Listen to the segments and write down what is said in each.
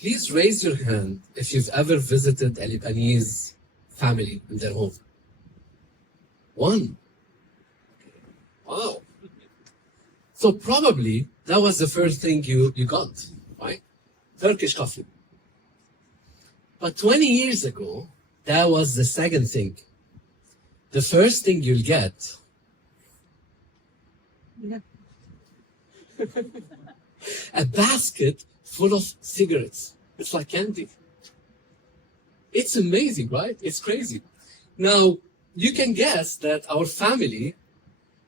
Please raise your hand if you've ever visited a Lebanese family in their home. One. Wow. So probably that was the first thing you got, right? Turkish coffee. But 20 years ago, that was the second thing. The first thing you'll get a basket full of cigarettes. It's like candy. It's amazing, right? It's crazy. Now, you can guess that our family,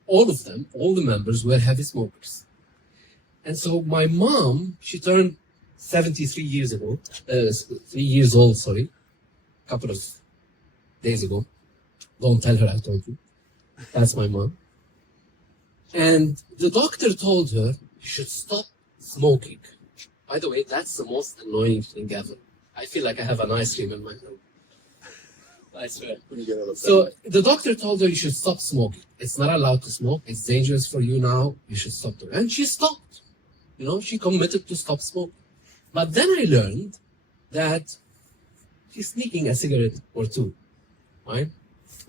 all of them, all the members were heavy smokers. And so my mom, she turned 73 years ago, 3 years old, sorry, a couple of days ago. Don't tell her I told you. That's my mom. And the doctor told her, you should stop smoking. By the way, that's the most annoying thing ever. I feel like I have an ice cream in my mouth. I swear. So the doctor told her you should stop smoking. It's not allowed to smoke. It's dangerous for you now. You should stop doing it. And she stopped. You know, she committed to stop smoking. But then I learned that she's sneaking a cigarette or two, right?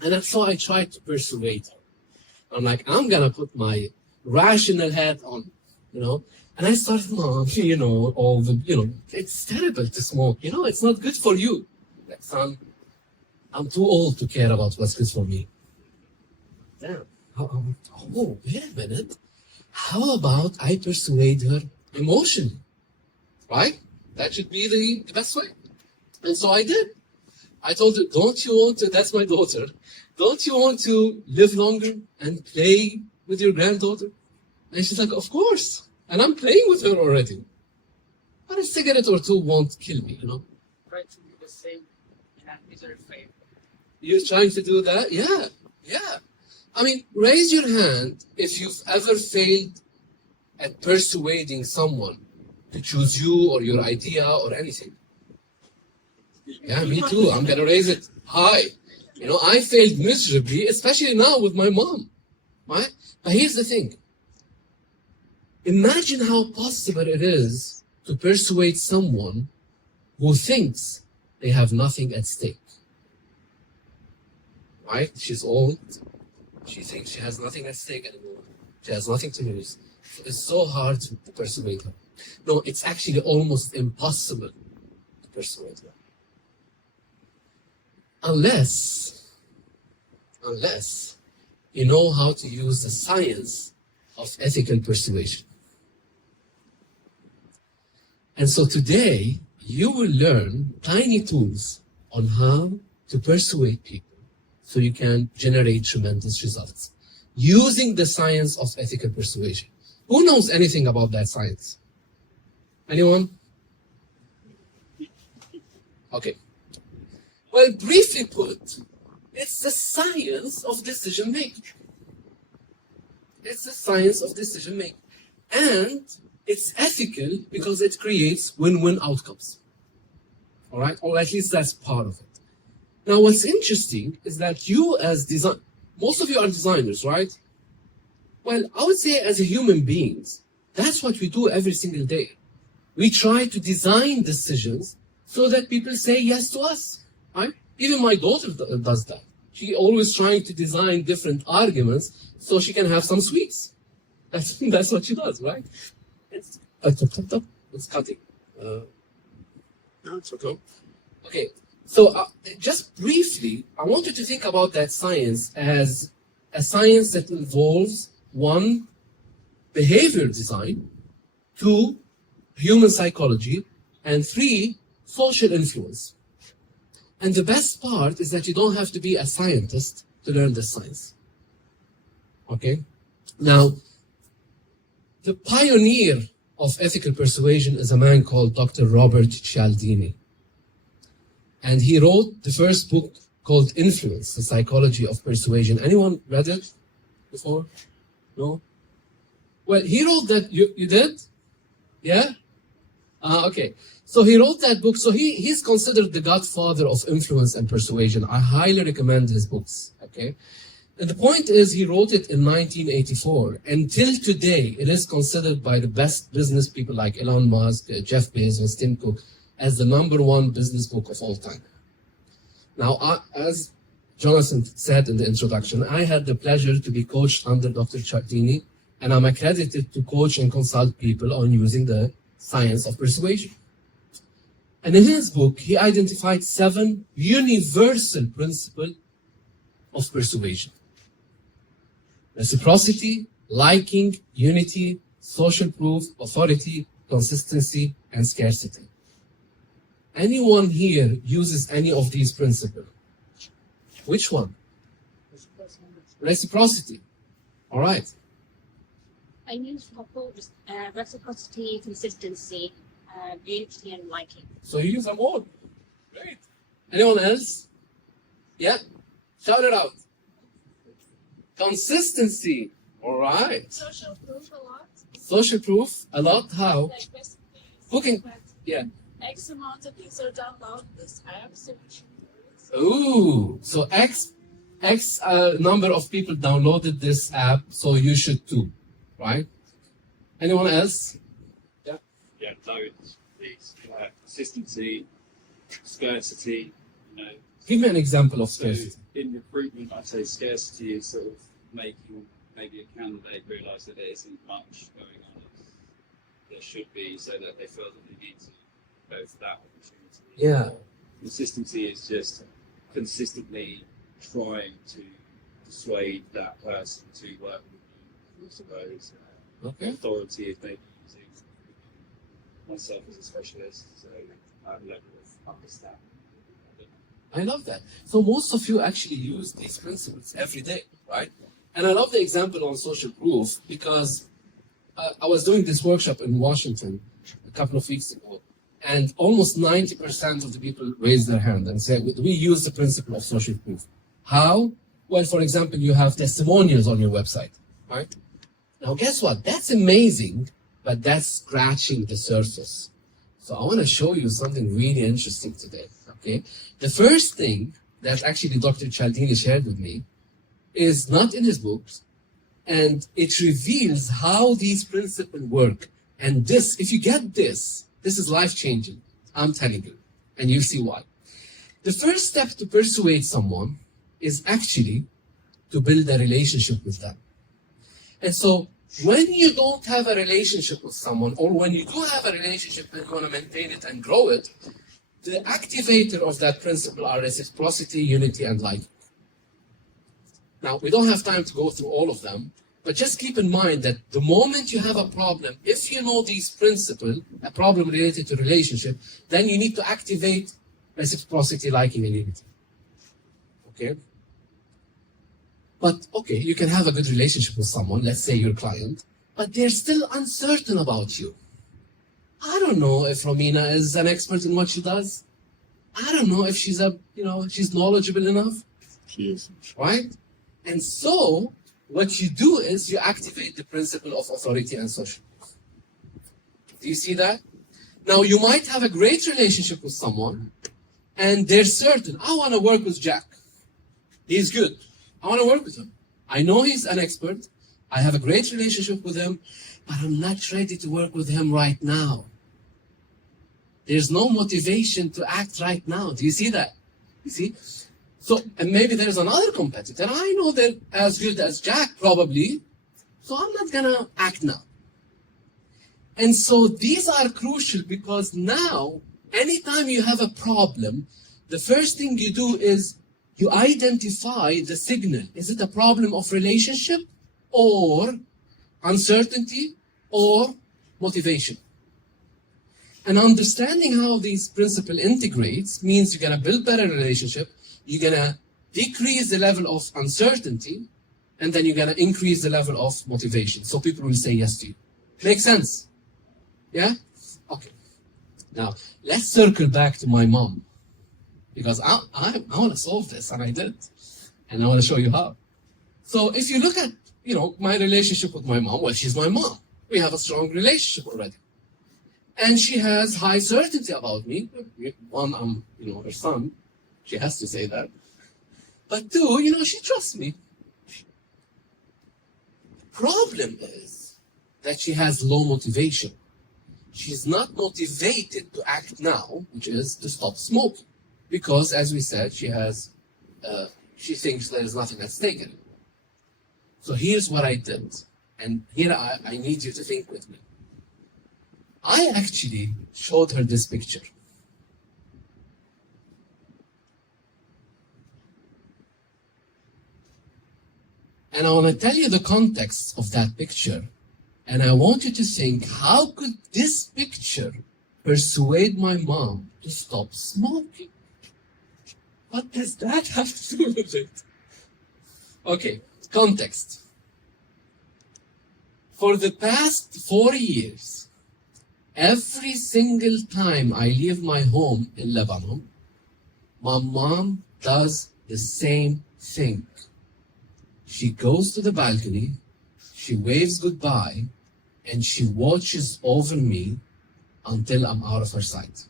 And so I tried to persuade her. I'm like, I'm gonna put my rational hat on, you know. And I started, Mom, you know, all the, you know, it's terrible to smoke. You know, it's not good for you. Like, son, I'm too old to care about what's good for me. Damn. Oh, wait a minute. How about I persuade her emotionally? Right? That should be the best way. And so I did. I told her, don't you want to, that's my daughter, don't you want to live longer and play with your granddaughter? And she's like, of course. And I'm playing with her already. But a cigarette or two won't kill me, you know? Try to do the same. Is there a favor? You're trying to do that? Yeah, yeah. I mean, raise your hand if you've ever failed at persuading someone to choose you or your idea or anything. Yeah, me too. I'm gonna raise it high. You know, I failed miserably, especially now with my mom. Right? But here's the thing. Imagine how possible it is to persuade someone who thinks they have nothing at stake. Right? She's old. She thinks she has nothing at stake anymore. She has nothing to lose. It's so hard to persuade her. No, it's actually almost impossible to persuade her. Unless you know how to use the science of ethical persuasion. And so today, you will learn tiny tools on how to persuade people so you can generate tremendous results using the science of ethical persuasion. Who knows anything about that science? Anyone? Okay. Well, briefly put, it's the science of decision making. It's the science of decision making. And it's ethical because it creates win-win outcomes. All right? Or at least that's part of it. Now, what's interesting is that you as most of you are designers, right? Well, I would say as human beings, that's what we do every single day. We try to design decisions so that people say yes to us, right? Even my daughter does that. She always trying to design different arguments so she can have some sweets. That's what she does, right? It's cutting. No, it's okay. Okay, so just briefly, I want you to think about that science as a science that involves 1, behavior design, 2, human psychology, and 3, social influence. And the best part is that you don't have to be a scientist to learn this science. Okay? Now, the pioneer of ethical persuasion is a man called Dr. Robert Cialdini. And he wrote the first book called Influence, The Psychology of Persuasion. Anyone read it before? No? Well, he wrote that, you did? Yeah? Okay. So he wrote that book. So he's considered the godfather of influence and persuasion. I highly recommend his books. Okay. And the point is, he wrote it in 1984. Until today, it is considered by the best business people like Elon Musk, Jeff Bezos, Tim Cook, as the #1 business book of all time. Now, as Jonathan said in the introduction, I had the pleasure to be coached under Dr. Cialdini, and I'm accredited to coach and consult people on using the science of persuasion. And in his book, he identified 7 universal principles of persuasion: reciprocity, liking, unity, social proof, authority, consistency, and scarcity. Anyone here uses any of these principles? Which one? Reciprocity. All right. I use reciprocity, consistency, unity, and liking. So you use them all. Great. Anyone else? Yeah. Shout it out. Consistency. All right. Social proof a lot. Social proof. A lot. How? Like recipes. Cooking. Yeah. X amount of user download this app, so we should do it. Ooh. So X number of people downloaded this app, so you should too. Right? Anyone else? Yeah, loads. It's consistency, scarcity, you know. Give me an example of So scarcity. in recruitment, I'd say scarcity is sort of making maybe a candidate realise that there isn't much going on as there should be, so that they feel that they need to go for that opportunity. Yeah. Consistency is just consistently trying to persuade that person to work with you, I suppose. Okay. Authority is maybe using myself as a specialist, so I have a level of understanding. I love that. So most of you actually use these principles every day, right? And I love the example on social proof because I was doing this workshop in Washington a couple of weeks ago, and almost 90% of the people raised their hand and said, we use the principle of social proof. How? Well, for example, you have testimonials on your website, right? Now, guess what? That's amazing, but that's scratching the surface. So I want to show you something really interesting today, okay? The first thing that actually Dr. Cialdini shared with me is not in his books, and it reveals how these principles work. And this, if you get this, this is life-changing, I'm telling you, and you'll see why. The first step to persuade someone is actually to build a relationship with them. And so when you don't have a relationship with someone, or when you do have a relationship and you want to maintain it and grow it, the activator of that principle are reciprocity, unity, and liking. Now, we don't have time to go through all of them, but just keep in mind that the moment you have a problem, if you know these principles, a problem related to relationship, then you need to activate reciprocity, liking, and unity. Okay? But, okay, you can have a good relationship with someone, let's say your client, but they're still uncertain about you. I don't know if Romina is an expert in what she does. I don't know if she's she's knowledgeable enough. She is. Right? And so, what you do is you activate the principle of authority and social proof. Do you see that? Now, you might have a great relationship with someone, and they're certain, I want to work with Jack. He's good. I want to work with him. I know he's an expert. I have a great relationship with him, but I'm not ready to work with him right now. There's no motivation to act right now. Do you see that? You see? So, and maybe there's another competitor. I know they're as good as Jack, probably. So I'm not gonna act now. And so these are crucial because now, anytime you have a problem, the first thing you do is you identify the signal. Is it a problem of relationship or uncertainty or motivation? And understanding how these principles integrates means you're gonna build better relationship, you're gonna decrease the level of uncertainty, and then you're gonna increase the level of motivation. So people will say yes to you. Make sense? Yeah? Okay. Now, let's circle back to my mom. Because I want to solve this, and I did. And I want to show you how. So if you look at, my relationship with my mom, well, she's my mom. We have a strong relationship already. And she has high certainty about me. One, I'm, her son. She has to say that. But two, she trusts me. problem is that she has low motivation. She's not motivated to act now, which is to stop smoking. Because, as we said, she thinks there is nothing at stake anymore. So here's what I did. And here I need you to think with me. I actually showed her this picture. And I want to tell you the context of that picture. And I want you to think, how could this picture persuade my mom to stop smoking? What does that have to do with it? Okay, context. For the past 4 years, every single time I leave my home in Lebanon, my mom does the same thing. She goes to the balcony, she waves goodbye, and she watches over me until I'm out of her sight.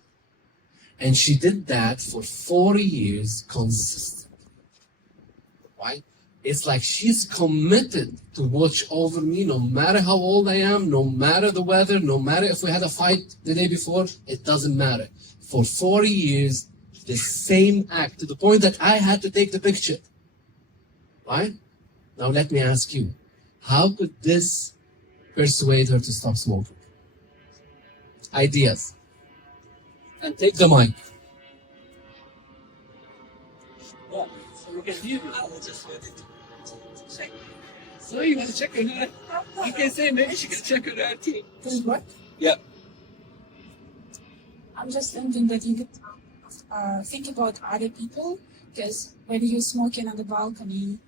And she did that for 4 years consistently. Right? It's like she's committed to watch over me no matter how old I am, no matter the weather, no matter if we had a fight the day before, it doesn't matter. For 4 years, the same act, to the point that I had to take the picture. Right? Now let me ask you, how could this persuade her to stop smoking? Ideas. And take the mic. Yeah, so you can hear me. I will just let it check. So you want to check on her? You can say maybe she can check on her too. What? Yeah. I'm just thinking that you could think about other people, because when you're smoking on the balcony,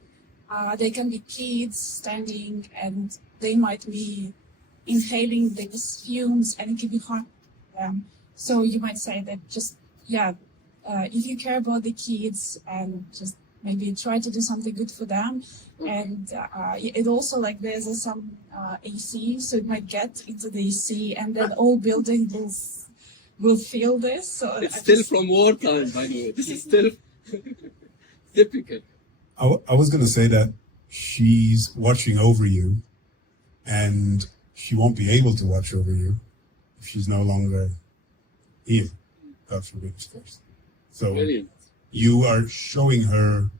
there can be kids standing and they might be inhaling these fumes and it can be harmful to them. So you might say that if you care about the kids and just maybe try to do something good for them. And it also, like, there's some AC, so it might get into the AC and then all buildings will feel this. So it's still from wartime, by the way. This is still typical. I was going to say that she's watching over you, and she won't be able to watch over you if she's no longer here. God forbid, of course. So Brilliant. You are showing her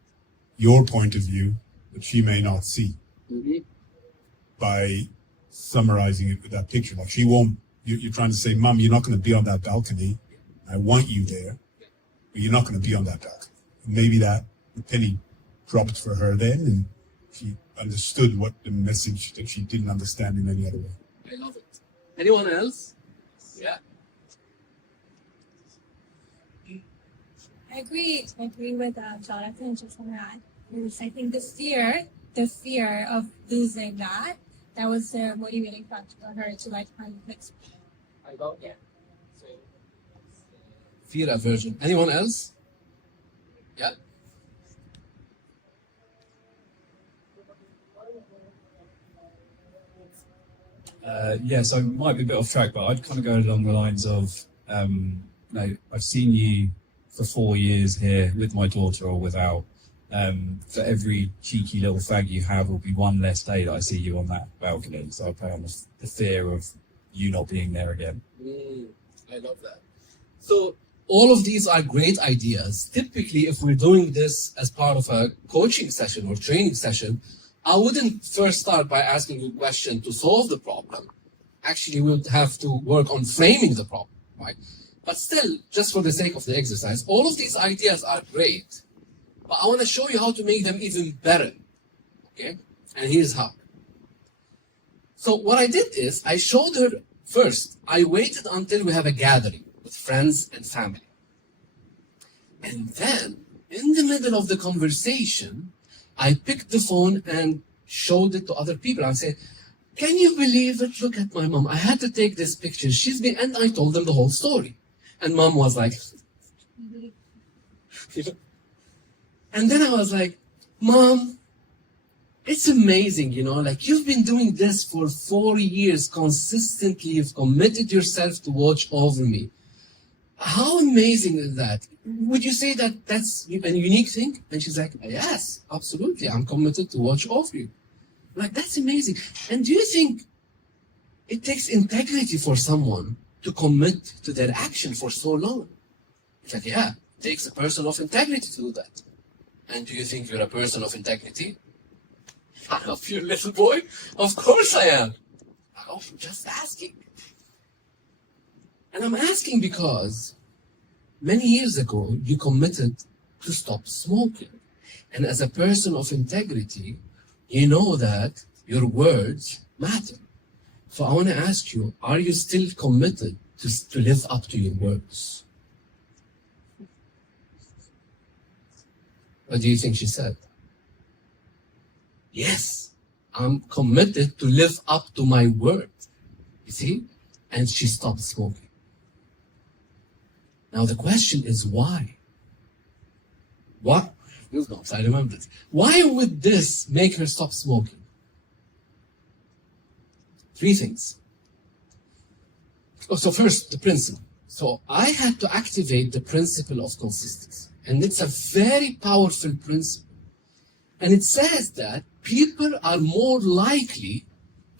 your point of view that she may not see by summarizing it with that picture. Like, she won't. You're trying to say, Mom, you're not going to be on that balcony. I want you there, but you're not going to be on that balcony. Maybe that the penny dropped for her then, and she understood what the message that she didn't understand in any other way. I love it. Anyone else? Yeah. I agree with Jonathan just on that. Because I think the fear of losing that was the motivating factor for her to like find mix. I got it. Fear aversion. Anyone else? Yeah. So it might be a bit off track, but I'd kind of go along the lines of, I've seen you for 4 years here with my daughter or without. For every cheeky little fag you have will be one less day that I see you on that balcony. So I play on the fear of you not being there again. I love that. So all of these are great ideas. Typically, if we're doing this as part of a coaching session or training session, I wouldn't first start by asking you a question to solve the problem. Actually, we would have to work on framing the problem, right? But still, just for the sake of the exercise, all of these ideas are great. But I want to show you how to make them even better, okay? And here's how. So what I did is, I showed her first, I waited until we have a gathering with friends and family. And then, in the middle of the conversation, I picked the phone and showed it to other people. I said, can you believe it? Look at my mom. I had to take this picture. And I told them the whole story. And mom was like, and then I was like, Mom, it's amazing, like, you've been doing this for 4 years consistently. You've committed yourself to watch over me. How amazing is that? Would you say that that's a unique thing? And she's like, yes, absolutely. I'm committed to watch over you. Like, that's amazing. And do you think it takes integrity for someone to commit to their action for so long? It's like, yeah, it takes a person of integrity to do that. And do you think you're a person of integrity? I love you, little boy. Of course I am. I'm just asking. And I'm asking because many years ago, you committed to stop smoking. And as a person of integrity, you know that your words matter. So I want to ask you, are you still committed to live up to your words? What do you think she said? Yes, I'm committed to live up to my word. You see? And she stopped smoking. Now the question is why? What? I remember this. Why would this make her stop smoking? 3 things. So first, the principle. So I had to activate the principle of consistency. And it's a very powerful principle. And it says that people are more likely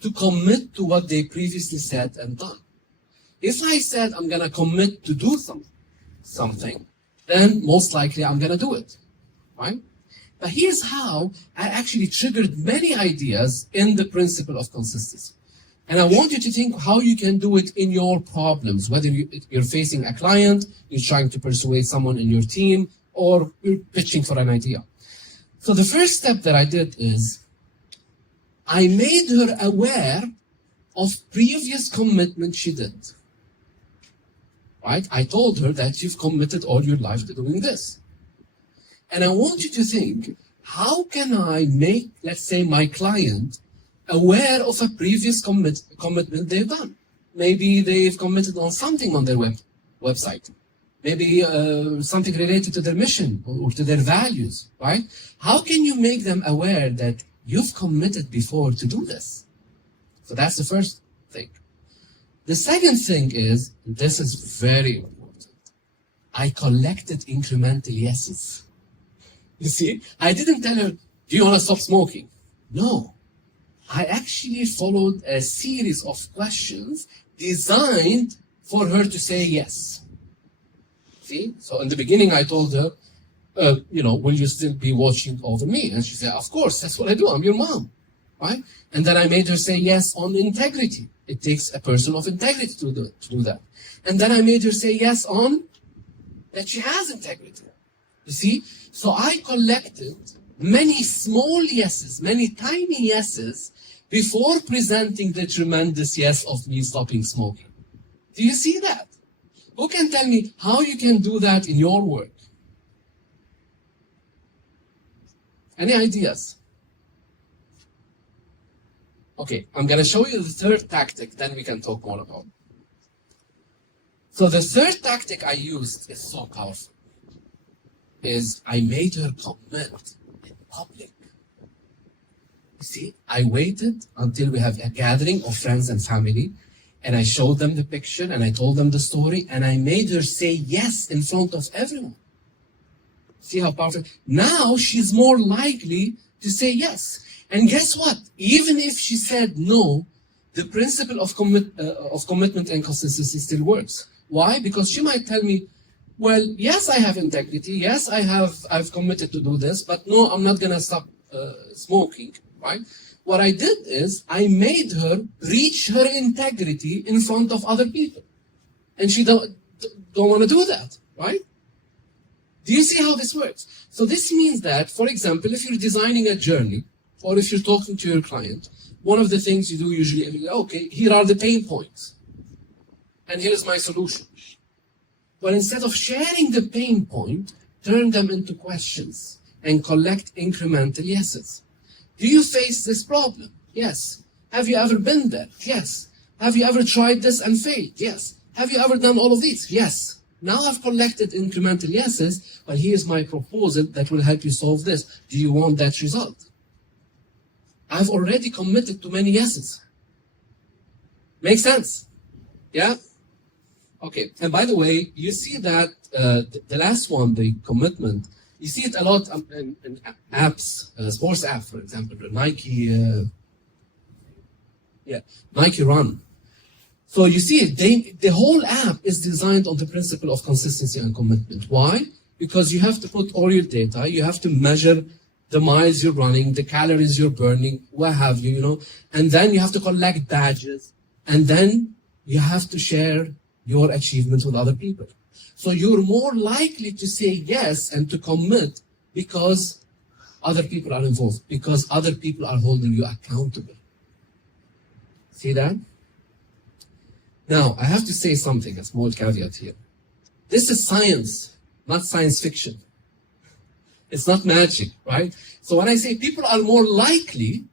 to commit to what they previously said and done. If I said I'm going to commit to do something, then most likely I'm going to do it. Right? But here's how I actually triggered many ideas in the principle of consistency. And I want you to think how you can do it in your problems, whether you're facing a client, you're trying to persuade someone in your team, or you're pitching for an idea. So the first step that I did is I made her aware of previous commitment she did. Right? I told her that you've committed all your life to doing this. And I want you to think, how can I make, let's say, my client aware of a previous commitment they've done? Maybe they've committed on something on their website. Maybe something related to their mission or to their values, right? How can you make them aware that you've committed before to do this? So that's the first thing. The second thing is, this is very important, I collected incremental yeses. You see, I didn't tell her, do you want to stop smoking? No. I actually followed a series of questions designed for her to say yes. See? So in the beginning, I told her, will you still be watching over me? And she said, of course, that's what I do. I'm your mom. Right? And then I made her say yes on integrity. It takes a person of integrity to do that. And then I made her say yes on that she has integrity. You see? So I collected many small yeses, many tiny yeses, before presenting the tremendous yes of me stopping smoking. Do you see that? Who can tell me how you can do that in your work? Any ideas? Okay, I'm going to show you the third tactic, then we can talk more about it. So the third tactic I used is so powerful. Is I made her comment in public. You see, I waited until we have a gathering of friends and family, and I showed them the picture, and I told them the story, and I made her say yes in front of everyone. See how powerful? Now she's more likely to say yes. And guess what? Even if she said no, the principle of commitment and consistency still works. Why? Because she might tell me, well, yes, I have integrity. Yes, I've committed to do this, but no, I'm not going to stop smoking, right? What I did is I made her reach her integrity in front of other people. And she don't want to do that, right? Do you see how this works? So this means that, for example, if you're designing a journey, or if you're talking to your client, one of the things you do usually, okay, here are the pain points. And here's my solution. But instead of sharing the pain point, turn them into questions and collect incremental yeses. Do you face this problem? Yes. Have you ever been there? Yes. Have you ever tried this and failed? Yes. Have you ever done all of these? Yes. Now I've collected incremental yeses, but here's my proposal that will help you solve this. Do you want that result? I've already committed to many yeses. Make sense? Yeah? Okay, and by the way, you see that the last one, the commitment, you see it a lot in apps, sports apps, for example, the Nike Yeah, Nike Run. So you see, the whole app is designed on the principle of consistency and commitment. Why? Because you have to put all your data, you have to measure the miles you're running, the calories you're burning, what have you, you know, and then you have to collect badges, and then you have to share your achievements with other people. So you're more likely to say yes and to commit because other people are involved, because other people are holding you accountable. See that? Now, I have to say something, a small caveat here. This is science, not science fiction. It's not magic, right? So when I say people are more likely,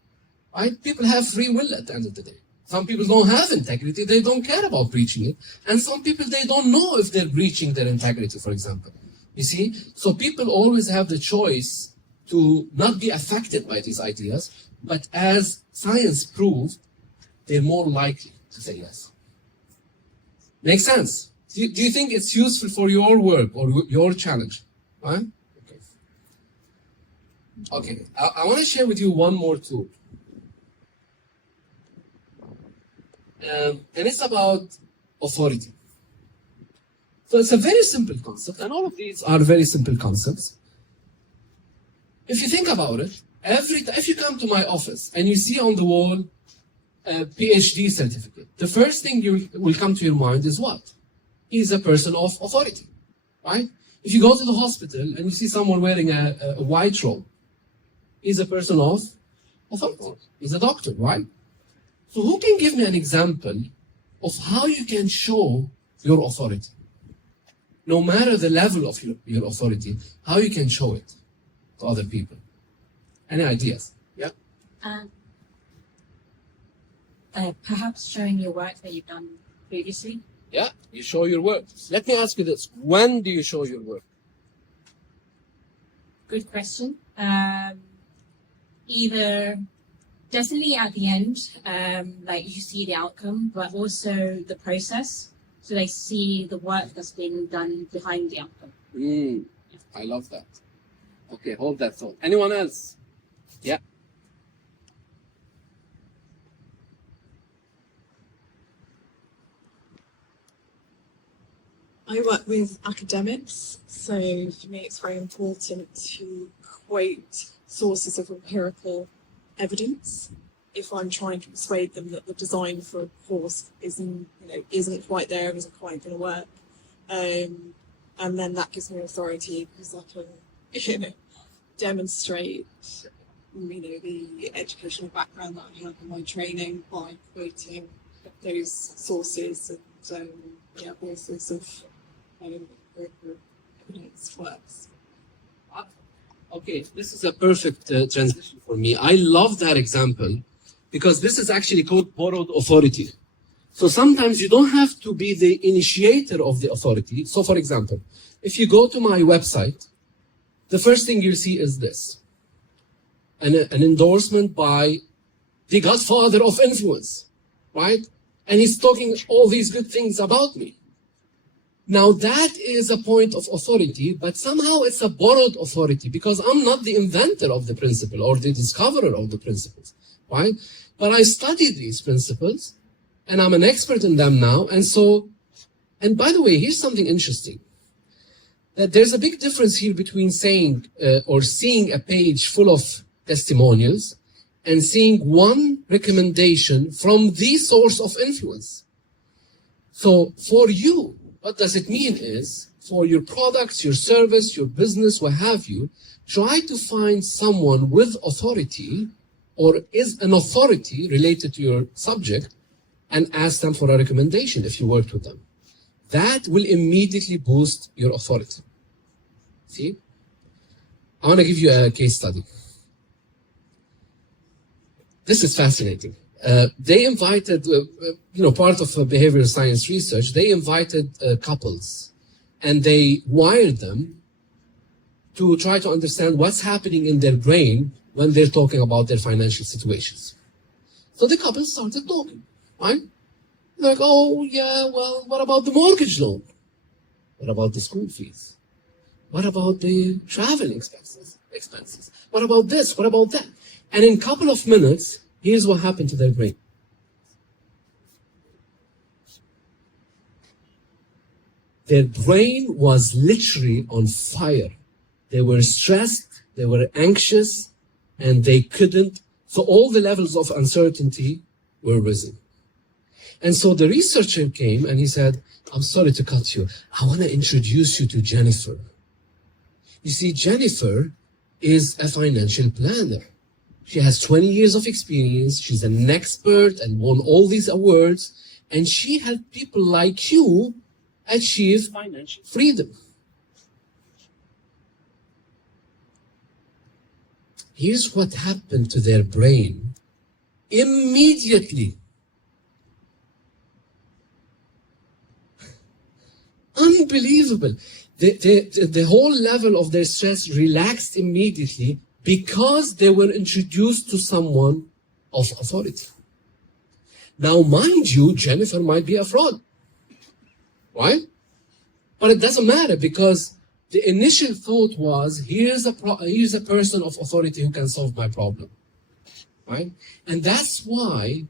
right, people have free will at the end of the day. Some people don't have integrity, they don't care about breaching it. And some people, they don't know if they're breaching their integrity, for example. You see? So people always have the choice to not be affected by these ideas, but as science proved, they're more likely to say yes. Make sense? Do you think it's useful for your work or your challenge? Right? Okay. I want to share with you one more tool. And it's about authority. So it's a very simple concept, and all of these are very simple concepts. If you think about it, if you come to my office and you see on the wall a PhD certificate, the first thing will come to your mind is what? He's a person of authority, right? If you go to the hospital and you see someone wearing a white robe, he's a person of authority. He's a doctor, right? So who can give me an example of how you can show your authority? No matter the level of your authority, how you can show it to other people. Any ideas? Yeah? Perhaps showing your work that you've done previously. Yeah, you show your work. Let me ask you this. When do you show your work? Good question. Either definitely at the end, like you see the outcome, but also the process. So they see the work that's being done behind the outcome. I love that. Okay, hold that thought. Anyone else? Yeah. I work with academics, so for me it's very important to quote sources of empirical evidence if I'm trying to persuade them that the design for a course isn't quite there, isn't quite going to work, and then that gives me authority because I can demonstrate the educational background that I have in my training by quoting those sources and voices of evidence works. Okay, this is a perfect transition for me. I love that example because this is actually called borrowed authority. So sometimes you don't have to be the initiator of the authority. So for example, if you go to my website, the first thing you'll see is this. An endorsement by the godfather of influence, right? And he's talking all these good things about me. Now that is a point of authority, but somehow it's a borrowed authority because I'm not the inventor of the principle or the discoverer of the principles, right? But I studied these principles and I'm an expert in them now. And by the way, here's something interesting. That there's a big difference here between saying or seeing a page full of testimonials and seeing one recommendation from the source of influence. So for you, what does it mean is, for your products, your service, your business, what have you, try to find someone with authority or is an authority related to your subject and ask them for a recommendation if you worked with them. That will immediately boost your authority. See? I want to give you a case study. This is fascinating. They invited, part of behavioral science research, they invited couples and they wired them to try to understand what's happening in their brain when they're talking about their financial situations. So the couples started talking, right? Like, oh yeah, well, what about the mortgage loan? What about the school fees? What about the traveling expenses? What about this? What about that? And in a couple of minutes, here's what happened to their brain. Their brain was literally on fire. They were stressed, they were anxious, and they couldn't. So all the levels of uncertainty were risen. And so the researcher came and he said, I'm sorry to cut you. I want to introduce you to Jennifer. You see, Jennifer is a financial planner. She has 20 years of experience. She's an expert and won all these awards. And she helped people like you achieve financial freedom. Here's what happened to their brain immediately. Unbelievable. The whole level of their stress relaxed immediately because they were introduced to someone of authority. Now, mind you, Jennifer might be a fraud, right? But it doesn't matter because the initial thought was, here's a person of authority who can solve my problem, right? And that's why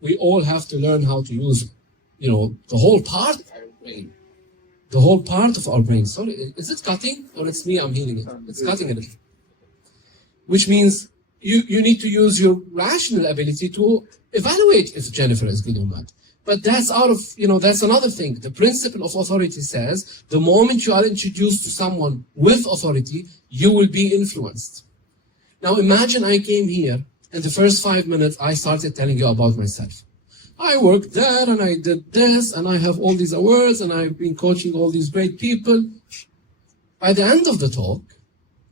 we all have to learn how to use, the whole part of our brain. The whole part of our brain. Sorry, is it cutting or it's me? I'm healing it. It's cutting a little. Which means you need to use your rational ability to evaluate if Jennifer is good or not. But that's that's another thing. The principle of authority says the moment you are introduced to someone with authority, you will be influenced. Now imagine I came here and the first 5 minutes I started telling you about myself. I worked there and I did this and I have all these awards and I've been coaching all these great people. By the end of the talk,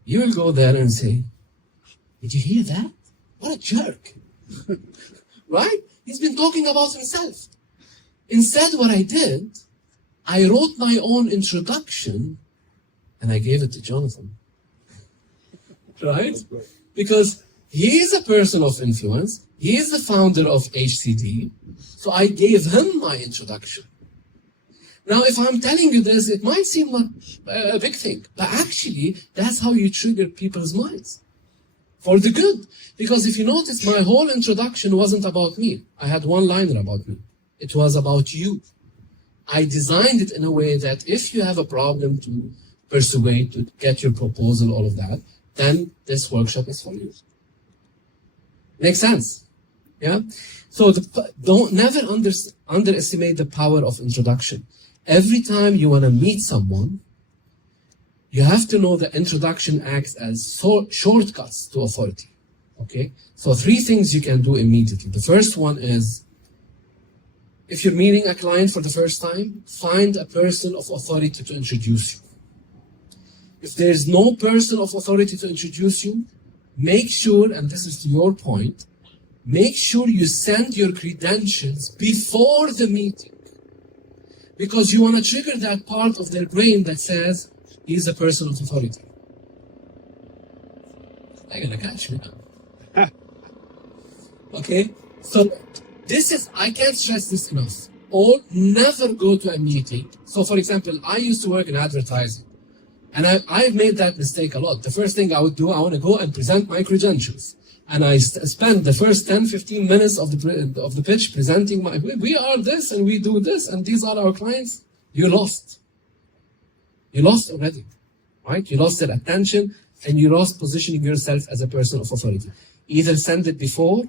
you will go there and say, did you hear that? What a jerk. Right? He's been talking about himself. Instead, what I did, I wrote my own introduction and I gave it to Jonathan. Right? Because he is a person of influence. He is the founder of HCD. So I gave him my introduction. Now, if I'm telling you this, it might seem like a big thing. But actually, that's how you trigger people's minds. For the good. Because if you notice, my whole introduction wasn't about me. I had one liner about me. It was about you. I designed it in a way that if you have a problem to persuade, to get your proposal, all of that, then this workshop is for you. Makes sense? Yeah? So never underestimate the power of introduction. Every time you want to meet someone, you have to know that introduction acts as shortcuts to authority. Okay? So 3 things you can do immediately. The first one is, if you're meeting a client for the first time, find a person of authority to introduce you. If there's no person of authority to introduce you, make sure, and this is to your point, make sure you send your credentials before the meeting. Because you want to trigger that part of their brain that says, he's a person of authority. They're going to catch me now. Okay? So I can't stress this enough. Or never go to a meeting. So for example, I used to work in advertising. And I've made that mistake a lot. The first thing I would do, I want to go and present my credentials. And I spend the first 10, 15 minutes of the pitch presenting we are this and we do this and these are our clients. You lost. You lost already, right? You lost their attention and you lost positioning yourself as a person of authority. Either send it before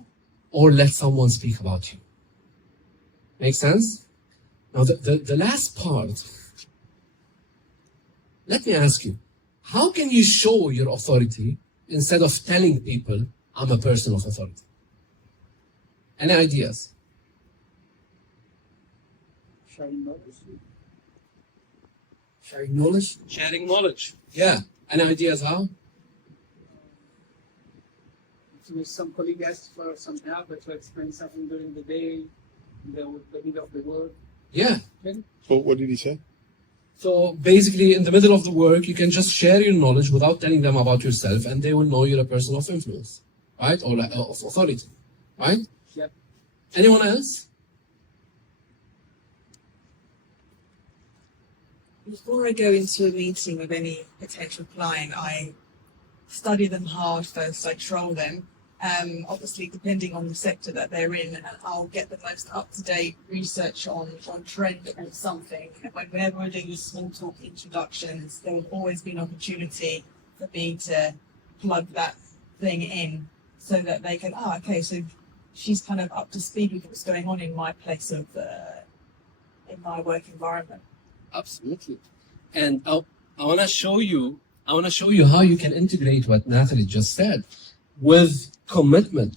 or let someone speak about you. Make sense? Now the last part, let me ask you, how can you show your authority instead of telling people, I'm a person of authority? Any ideas? Sharing knowledge. Sharing knowledge? Sharing knowledge. Yeah. Any ideas how? So if some colleague asks for some help, to explain something during the day, the middle of the work. Yeah. So what did he say? So basically, in the middle of the work, you can just share your knowledge without telling them about yourself, and they will know you're a person of influence, right? Or of authority, right? Yep. Anyone else? Before I go into a meeting with any potential client, I study them hard first. I troll them Obviously, depending on the sector that they're in, I'll get the most up-to-date research on trend or something. And whenever we're doing small talk introductions, there will always be an opportunity for me to plug that thing in so that they can, okay, so she's kind of up to speed with what's going on in my place of, in my work environment. Absolutely. And I want to show you how you can integrate what Natalie just said with commitment,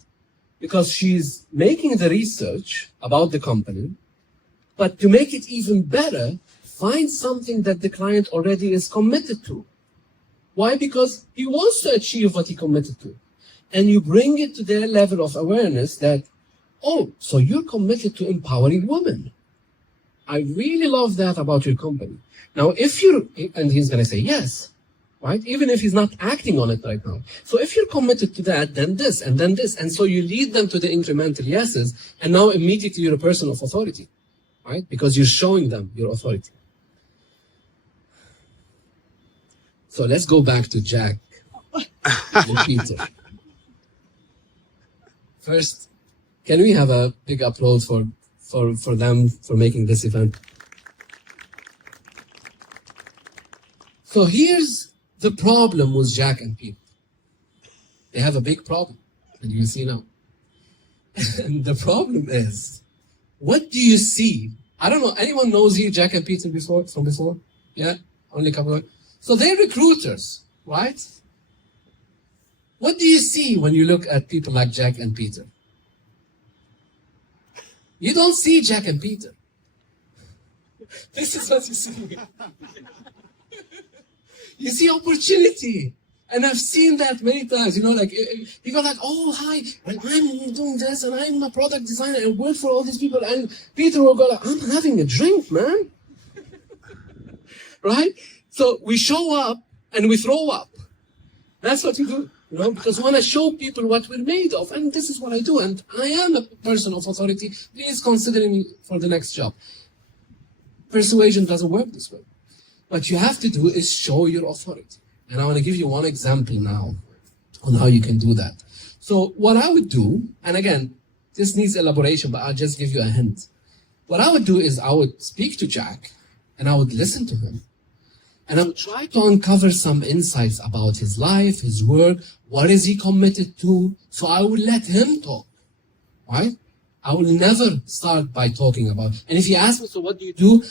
because she's making the research about the company, but to make it even better, find something that the client already is committed to. Why? Because he wants to achieve what he committed to. And you bring it to their level of awareness that, oh, so you're committed to empowering women. I really love that about your company. Now, and he's going to say yes, right? Even if he's not acting on it right now. So if you're committed to that, then this, and then this. And so you lead them to the incremental yeses, and now immediately you're a person of authority, right? Because you're showing them your authority. So let's go back to Jack and Peter. First, can we have a big applause for them for making this event? So here's the problem with Jack and Peter. They have a big problem, and you see now. And the problem is, what do you see? I don't know, anyone knows here Jack and Peter from before? Yeah, only a couple of. So they're recruiters, right? What do you see when you look at people like Jack and Peter? You don't see Jack and Peter. This is what you see. You see opportunity. And I've seen that many times, like people are like, oh, hi, well, I'm doing this and I'm a product designer and work for all these people. And Peter will go like, I'm having a drink, man. Right? So we show up and we throw up. That's what we do, because we want to show people what we're made of. And this is what I do. And I am a person of authority. Please consider me for the next job. Persuasion doesn't work this way. What you have to do is show your authority. And I want to give you one example now on how you can do that. So what I would do, and again, this needs elaboration, but I'll just give you a hint. What I would do is I would speak to Jack and I would listen to him. And I would try to uncover some insights about his life, his work, what is he committed to. So I will let him talk, right? I will never start by talking about, and if he asks me, so what do you do?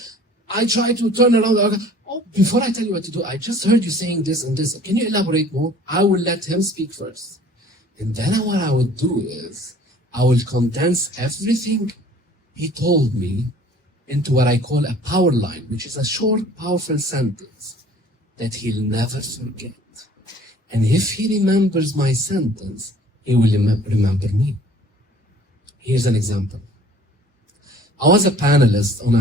I try to turn around and go, oh, before I tell you what to do, I just heard you saying this and this. Can you elaborate more? I will let him speak first. And then what I would do is, I will condense everything he told me into what I call a power line, which is a short, powerful sentence that he'll never forget. And if he remembers my sentence, he will remember me. Here's an example. I was a panelist on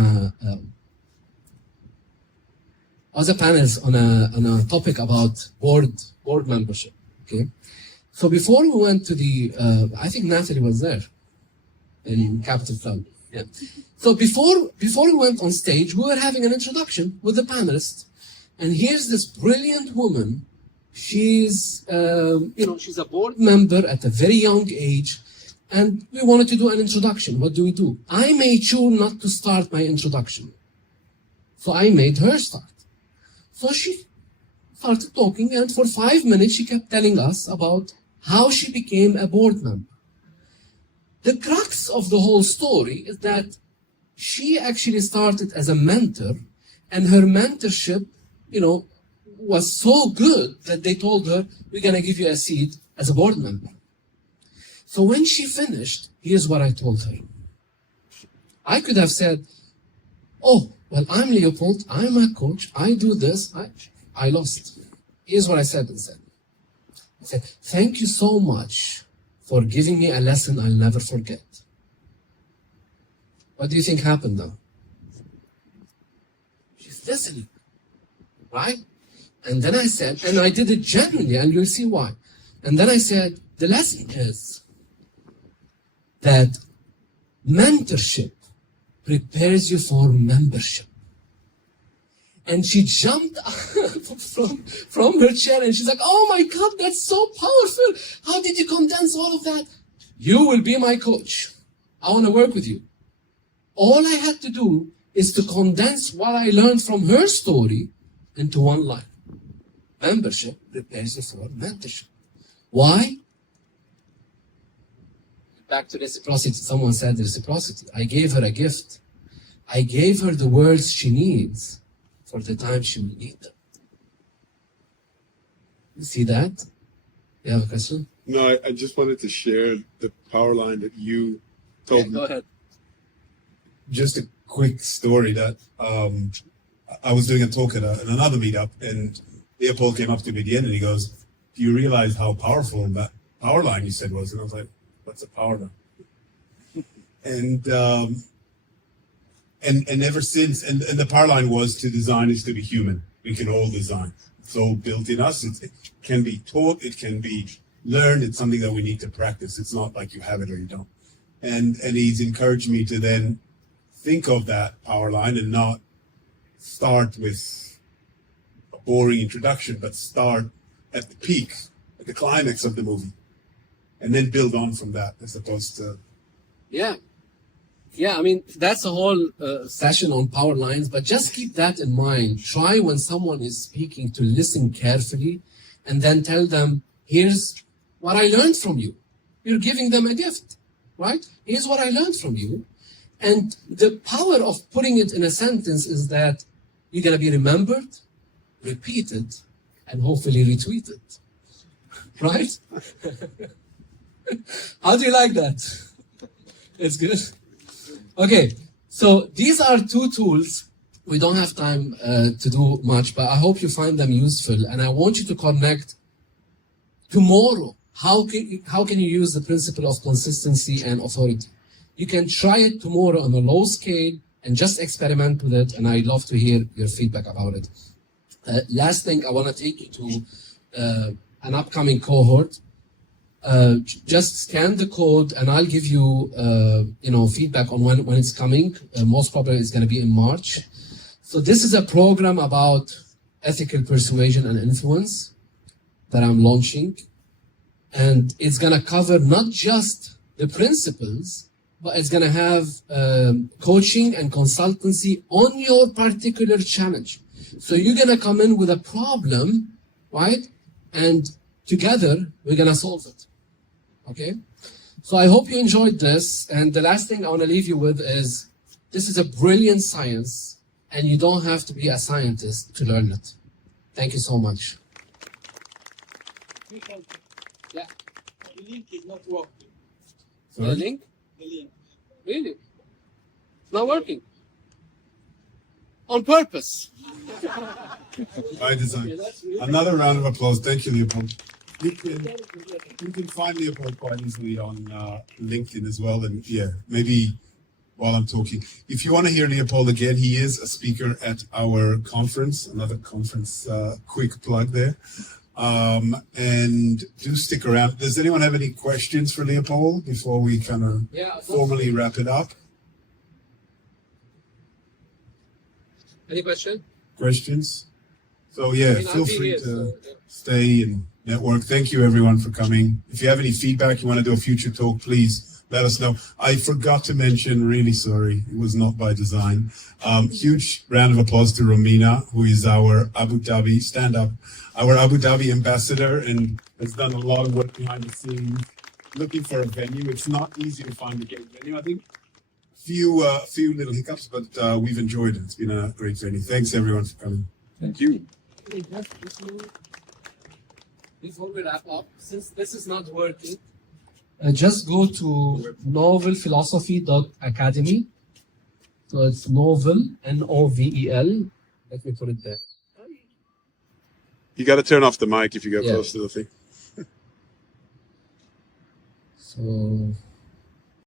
a topic about board membership. Okay, so before we went to the, I think Natalie was there in Capital Cloud. Yeah. So before we went on stage, we were having an introduction with the panelists, and here's this brilliant woman. She's, she's a board member at a very young age, and we wanted to do an introduction. What do? I made sure not to start my introduction, so I made her start. So she started talking, and for 5 minutes she kept telling us about how she became a board member. The crux of the whole story is that she actually started as a mentor, and her mentorship, was so good that they told her, we're going to give you a seat as a board member. So when she finished, here's what I told her. I could have said, oh, well, I'm Leopold, I'm a coach, I do this, I lost. Here's what I said instead. I said, thank you so much for giving me a lesson I'll never forget. What do you think happened now? She's listening, right? And then I said, and I did it genuinely, and you'll see why. And then I said, the lesson is that mentorship prepares you for membership. And she jumped from her chair and she's like, oh my God, that's so powerful. How did you condense all of that? You will be my coach. I want to work with you. All I had to do is to condense what I learned from her story into one line. Membership prepares you for mentorship. Why? Back to reciprocity. Someone said reciprocity. I gave her a gift. I gave her the words she needs for the time she will need them. You see that? You have a question? No, I just wanted to share the power line that you told me. Go ahead. Just a quick story that I was doing a talk at another meetup, and Leopold came up to me at the end and he goes, do you realize how powerful that power line you said was? And I was like, what's a power line? And ever since, and the power line was to design is to be human. We can all design. It's all built in us. It can be taught. It can be learned. It's something that we need to practice. It's not like you have it or you don't. And he's encouraged me to then think of that power line and not start with a boring introduction, but start at the peak, at the climax of the movie, and then build on from that as opposed to... Yeah, I mean, that's a whole session on power lines, but just keep that in mind. Try when someone is speaking to listen carefully and then tell them, here's what I learned from you. You're giving them a gift, right? Here's what I learned from you. And the power of putting it in a sentence is that you're going to be remembered, repeated, and hopefully retweeted, right? How do you like that? It's good. Okay, so these are two tools. We don't have time to do much, but I hope you find them useful. And I want you to connect tomorrow. How can you use the principle of consistency and authority? You can try it tomorrow on a low scale and just experiment with it. And I'd love to hear your feedback about it. Last thing, I want to take you to an upcoming cohort. Just scan the code and I'll give you, feedback on when it's coming. Most probably it's going to be in March. So this is a program about ethical persuasion and influence that I'm launching. And it's going to cover not just the principles, but it's going to have coaching and consultancy on your particular challenge. So you're going to come in with a problem, right? And together, we're going to solve it. Okay? So I hope you enjoyed this. And the last thing I want to leave you with is, this is a brilliant science, and you don't have to be a scientist to learn it. Thank you so much. Yeah. The link is not working. The link? The link. Really? It's not working. On purpose. By design. Another round of applause. Thank you, Leopold. You can find Leopold quite easily on LinkedIn as well. And yeah, maybe while I'm talking, if you want to hear Leopold again, he is a speaker at our conference, another conference, quick plug there. And do stick around. Does anyone have any questions for Leopold before we kind of formally wrap it up? Any question? Questions? So yeah, feel free to stay and network. Thank you everyone for coming. If you have any feedback, you want to do a future talk, please let us know. I forgot to mention, really sorry, it was not by design. Huge round of applause to Romina, who is our Abu Dhabi our Abu Dhabi ambassador, and has done a lot of work behind the scenes, looking for a venue. It's not easy to find a great venue. I think few little hiccups, but we've enjoyed it. It's been a great venue. Thanks everyone for coming. Thank you. Before we wrap up, since this is not working, just go to novelphilosophy.academy. So it's novel, Novel. Let me put it there. You got to turn off the mic if you get close to the thing. So